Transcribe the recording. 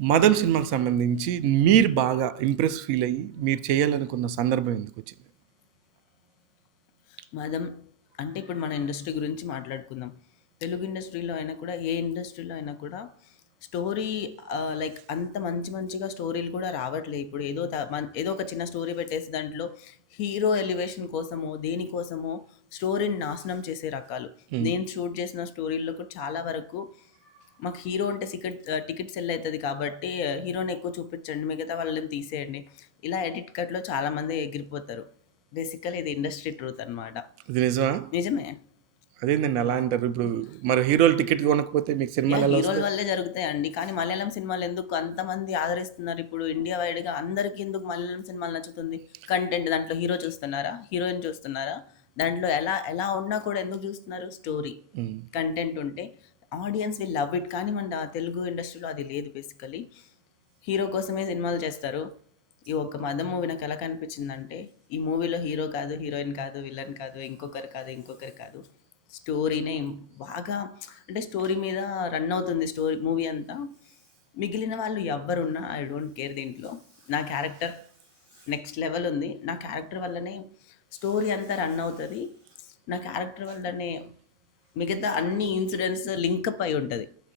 'మదన్' సినిమాకి సంబంధించి మీరు బాగా ఇంప్రెస్ ఫీల్ అయ్యి, మీరు చేయాలనుకున్న సందర్భం ఎందుకొచ్చింది? మదం అంటే ఇప్పుడు మన ఇండస్ట్రీ గురించి మాట్లాడుకుందాం. తెలుగు ఇండస్ట్రీలో అయినా కూడా, ఏ ఇండస్ట్రీలో అయినా కూడా స్టోరీ లైక్ అంత మంచి మంచిగా స్టోరీలు కూడా రావట్లే. ఇప్పుడు ఏదో ఒక చిన్న స్టోరీ పెట్టేసి దాంట్లో హీరో ఎలివేషన్ కోసమో, దేనికోసమో స్టోరీని నాశనం చేసే రకాలు. హ్మ్. నేను షూట్ చేసిన స్టోరీల్లో కూడా చాలా వరకు మాకు హీరో ఉంటే టికెట్ సెల్ అయితది కాబట్టి హీరోని ఎక్కువ చూపించండి. మిగతా వాళ్ళని తీసేయండి. ఇలా ఎడిట్ కట్‌లో చాలామంది ఎగిరిపోతారు. బేసికల్లీ ఇది ఇండస్ట్రీ ట్రూత్ అనమాట. ఇది నిజమా? నిజమే. అదేందండి అలా అంటారు? ఇప్పుడు మరి హీరోలు టికెట్ కొనకపోతే మీకు యాహ్! సినిమాలెలా హీరోల వస్తాయి? వల్లే జరుగుతాయండి. కానీ మలయాళం సినిమాలు ఎందుకు అంతమంది ఆదరిస్తున్నారు ఇప్పుడు ఇండియా వైడ్‌గా అందరికి ఎందుకు మలయాళం సినిమాలు నచ్చుతుంది? కంటెంట్ దాంట్లో హీరో చూస్తున్నారా? హీరోయిన్ చూస్తున్నారా? దాంట్లో ఎలా ఎలా ఉన్నా కూడా ఎందుకు చూస్తున్నారు? స్టోరీ. హ్మ్. కంటెంట్ ఉంటే ఆడియన్స్ విల్ లవ్ ఇట్. కానీ మన తెలుగు ఇండస్ట్రీలో అది లేదు బేసికల్లీ. హీరో కోసమే సినిమాలు చేస్తారు. ఈ ఒక్క 'మదన్' మూవీ నాకెలా కనిపించిందంటే, ఈ మూవీలో హీరో కాదు, హీరోయిన్ కాదు, విలన్ కాదు, ఇంకొకరు కాదు. స్టోరీనే బాగా అంటే స్టోరీ మీద రన్ అవుతుంది మూవీ అంతా. మిగిలిన వాళ్ళు ఎవ్వరున్నా ఐ డోంట్ కేర్ దీంట్లో. నా క్యారెక్టర్ నెక్స్ట్ లెవెల్ ఉంది. నా క్యారెక్టర్ వల్లనే స్టోరీ అంతా రన్ అవుతది. నా క్యారెక్టర్ వల్లనే మిగతా అన్ని ఇన్సిడెంట్స్ లింకప్ అయి ఉంటది.